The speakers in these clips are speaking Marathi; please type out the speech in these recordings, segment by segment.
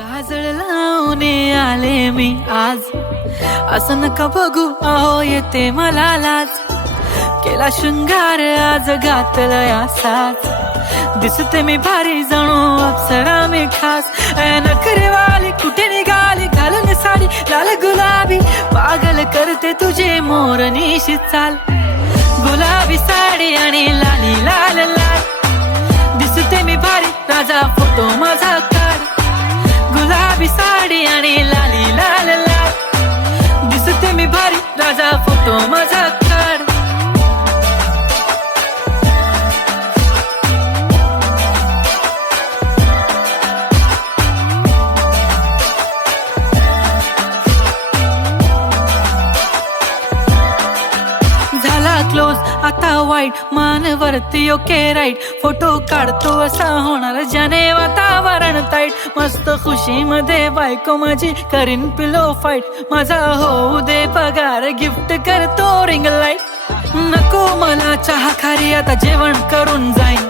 काजळ लावून आले मी आज, असं नका बघू अहो येते मला लाज. केला शृंगार आज घातला असाच, दिसते मी भारी जणू अप्सरा मी खास. नखरेवाली कुठे निघाली घालून साडी लाल गुलाबी, पागल करते तुझे मोरनीशी चाल. गुलाबी साडी आणि लाली लाल लाल, दिसते मी भारी राजा फोटो माझा काढ. गुलाबी साडी आणि लाली लाल लाल, दिसते मी भारी राजा फोटो माझा काढ. क्लोज आता वाईट मानवरती ओके राईट, फोटो काढतो असा होणार ज्याने वातावरण ताईट. मस्त खुशी मध्ये बायको माझी करीन पिलो फाईट, माझा होऊ दे पगार गिफ्ट करतो रिंग लाईट. नको मला चहा खारी आता जेवण करून जाईन,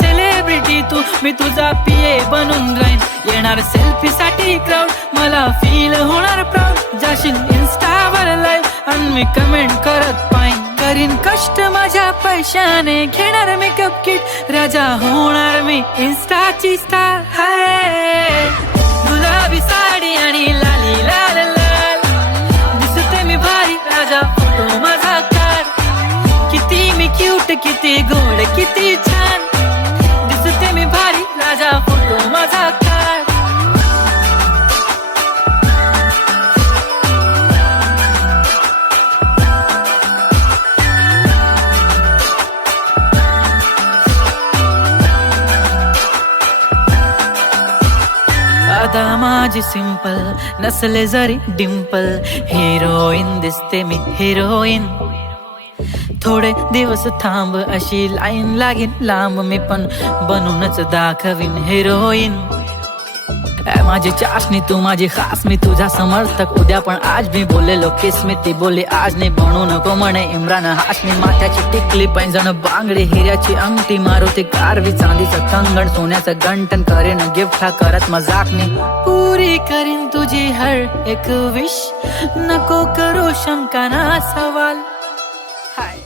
सेलिब्रिटी तू मी तुझा पिये बनून राहीन. येणार सेल्फी साठी क्राऊड मला फील होणार प्राऊड, जाशील इन्स्टावर लाईव्ह आणि मी कमेंट करत पाईन. करीन कष्ट माझ्या पैशाने घेणार मेकअप किट, राजा होणार मी इन्स्टाची स्टार. हाय गुलाबी साडी आणि लाली लाल लाल, दिसते मी भारी राजा फोटो माझा काढ. किती मी क्यूट किती गोड किती छान, दिसते मी भारी राजा फोटो माझा काढ. आता माझी सिंपल नसले जरी डिंपल, हिरोईन दिसते मी हिरोईन. थोडे दिवस थांब अशी लाईन लागेल लांब, मी पण बनूनच दाखवीन हिरोईन. माझी चाशनी तू माझी खास, मी तुझा समर्थक उद्या पण आज मी बोललेलो किस मी, ती बोलली आज नाही बनू नको म्हणे इम्रान हाशमी. माथ्याची टिकली पैंजण बांगडी हिऱ्याची अंगठी, मारुती कारवी चांदीचं कंगण सोन्याचं गंटन, करेन गिफ्ट हा करत मजाक मी. पुरी करीन तुझी हर एक विश, नको करू शंका ना सवाल. हाय